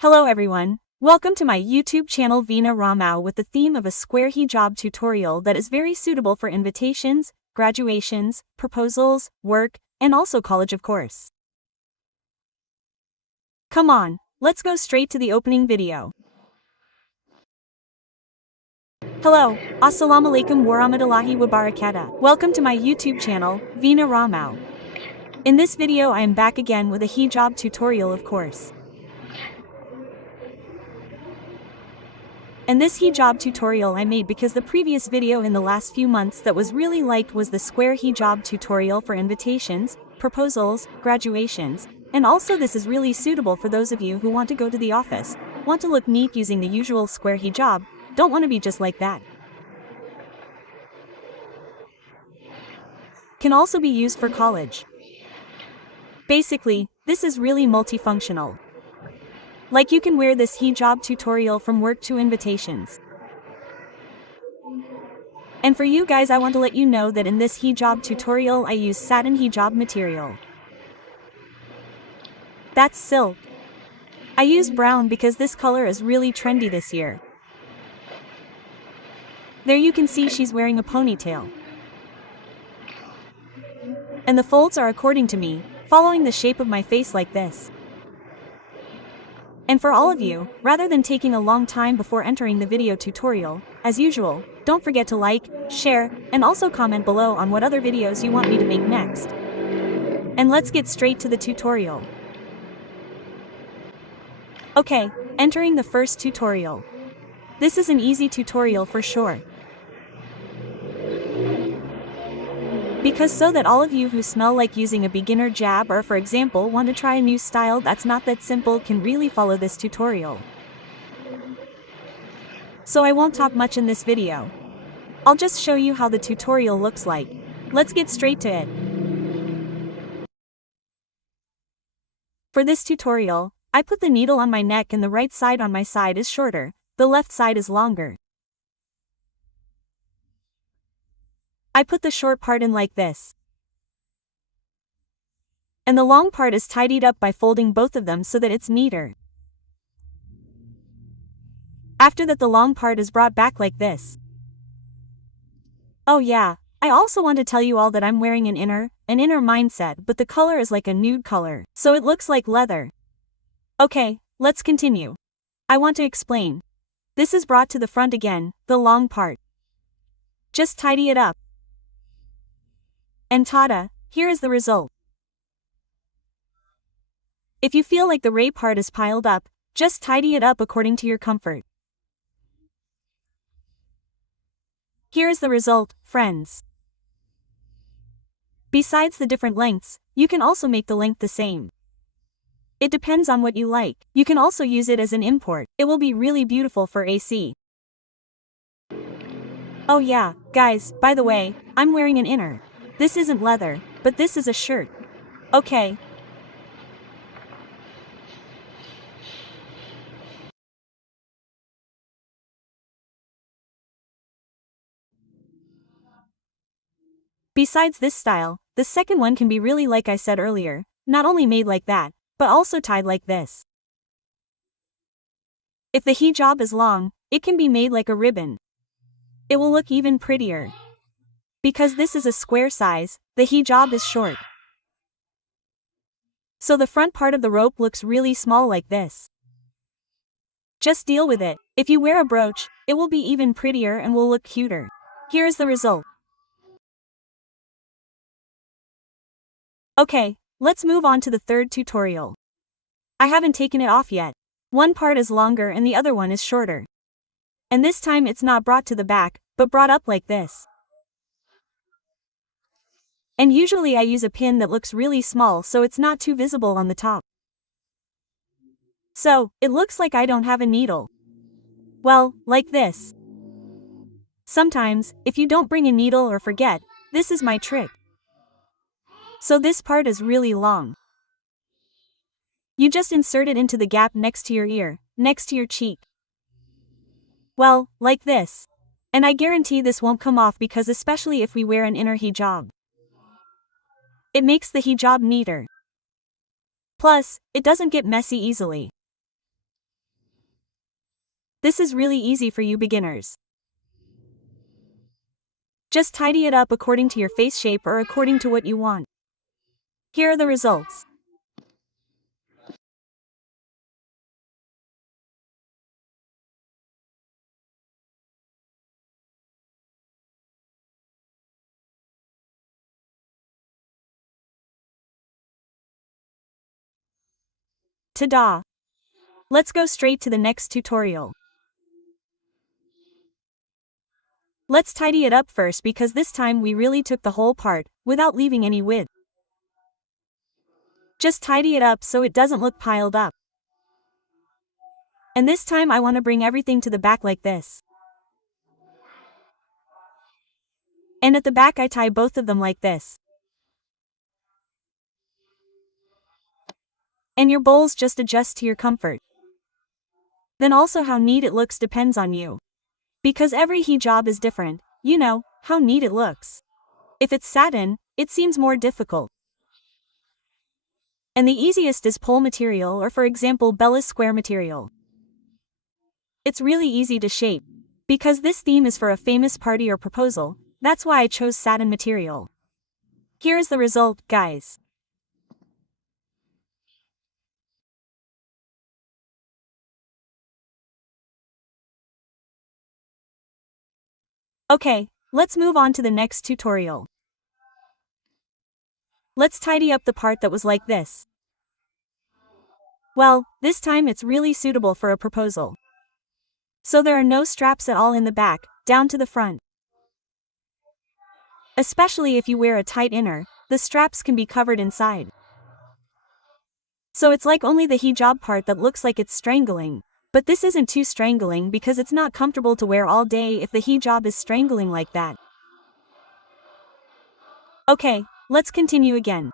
Hello everyone, welcome to my YouTube channel Veena Ramau with the theme of a square hijab tutorial that is very suitable for invitations, graduations, proposals, work, and also college of course. Come on, let's go straight to the opening video. Hello, Assalamualaikum warahmatullahi wabarakatuh. Welcome to my YouTube channel, Veena Ramau. In this video I am back again with a hijab tutorial of course. And this hijab tutorial I made because the previous video in the last few months that was really liked was the square hijab tutorial for invitations, proposals, graduations, and also this is really suitable for those of you who want to go to the office, want to look neat using the usual square hijab, don't want to be just like that. Can also be used for college. Basically, this is really multifunctional. Like you can wear this hijab tutorial from work to invitations. And for you guys I want to let you know that in this hijab tutorial I use satin hijab material. That's silk. I use brown because this color is really trendy this year. There you can see she's wearing a ponytail. And the folds are according to me, following the shape of my face like this. And for all of you, rather than taking a long time before entering the video tutorial, as usual, don't forget to like, share, and also comment below on what other videos you want me to make next. And let's get straight to the tutorial. Okay, entering the first tutorial. This is an easy tutorial for sure. Because so that all of you who smell like using a beginner jab or for example want to try a new style that's not that simple can really follow this tutorial. So I won't talk much in this video. I'll just show you how the tutorial looks like. Let's get straight to it. For this tutorial, I put the needle on my neck and the right side on my side is shorter, the left side is longer. I put the short part in like this. And the long part is tidied up by folding both of them so that it's neater. After that the long part is brought back like this. Oh yeah, I also want to tell you all that I'm wearing an inner mindset but the color is like a nude color, so it looks like leather. Okay, let's continue. I want to explain. This is brought to the front again, the long part. Just tidy it up. And tada, here is the result. If you feel like the ray part is piled up, just tidy it up according to your comfort. Here is the result, friends. Besides the different lengths, you can also make the length the same. It depends on what you like. You can also use it as an import. It will be really beautiful for AC. Oh yeah, guys, by the way, I'm wearing an inner. This isn't leather, but this is a shirt. Okay. Besides this style, the second one can be really like I said earlier, not only made like that, but also tied like this. If the hijab is long, it can be made like a ribbon. It will look even prettier. Because this is a square size, the hijab is short. So the front part of the rope looks really small like this. Just deal with it. If you wear a brooch, it will be even prettier and will look cuter. Here is the result. Okay, let's move on to the third tutorial. I haven't taken it off yet. One part is longer and the other one is shorter. And this time it's not brought to the back, but brought up like this. And usually I use a pin that looks really small so it's not too visible on the top. So, it looks like I don't have a needle. Well, like this. Sometimes, if you don't bring a needle or forget, this is my trick. So this part is really long. You just insert it into the gap next to your ear, next to your cheek. Well, like this. And I guarantee this won't come off because especially if we wear an inner hijab. It makes the hijab neater. Plus, it doesn't get messy easily. This is really easy for you beginners. Just tidy it up according to your face shape or according to what you want. Here are the results. Ta-da! Let's go straight to the next tutorial. Let's tidy it up first because this time we really took the whole part, without leaving any width. Just tidy it up so it doesn't look piled up. And this time I want to bring everything to the back like this. And at the back I tie both of them like this. And your bowls just adjust to your comfort. Then also how neat it looks depends on you. Because every hijab is different, you know, how neat it looks. If it's satin, it seems more difficult. And the easiest is pole material or for example Bella's square material. It's really easy to shape. Because this theme is for a famous party or proposal, that's why I chose satin material. Here's the result, guys. Okay, let's move on to the next tutorial. Let's tidy up the part that was like this. Well, this time it's really suitable for a proposal. So there are no straps at all in the back, down to the front. Especially if you wear a tight inner, the straps can be covered inside. So it's like only the hijab part that looks like it's strangling. But this isn't too strangling because it's not comfortable to wear all day if the hijab is strangling like that. Okay, let's continue again.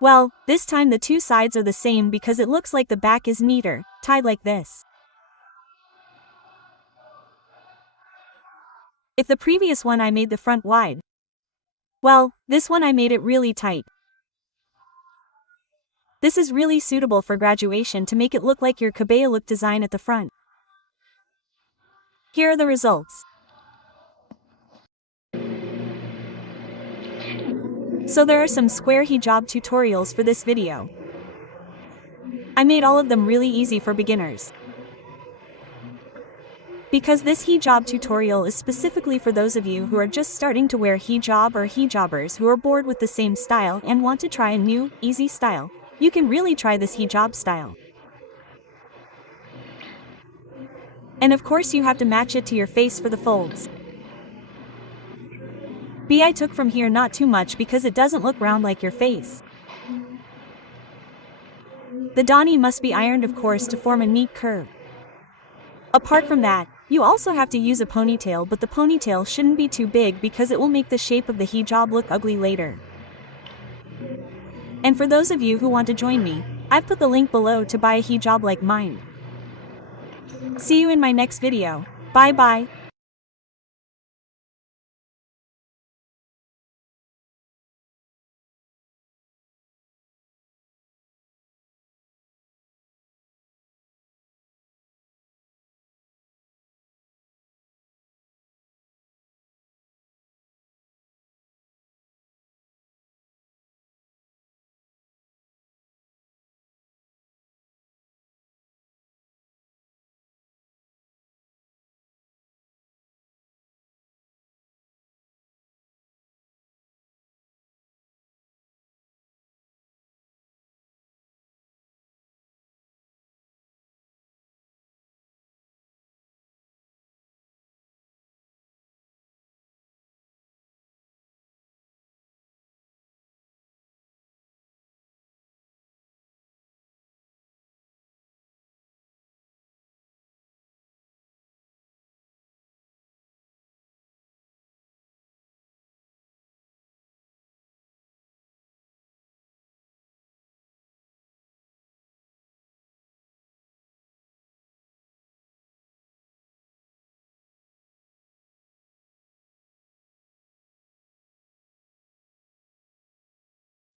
Well, this time the two sides are the same because it looks like the back is neater, tied like this. If the previous one I made the front wide. Well, this one I made it really tight. This is really suitable for graduation to make it look like your kabaya look design at the front. Here are the results. So there are some square hijab tutorials for this video. I made all of them really easy for beginners. Because this hijab tutorial is specifically for those of you who are just starting to wear hijab or hijabers who are bored with the same style and want to try a new, easy style. You can really try this hijab style. And of course you have to match it to your face for the folds. I took from here not too much because it doesn't look round like your face. The dhani must be ironed of course to form a neat curve. Apart from that, you also have to use a ponytail, but the ponytail shouldn't be too big because it will make the shape of the hijab look ugly later. And for those of you who want to join me, I've put the link below to buy a hijab like mine. See you in my next video. Bye bye.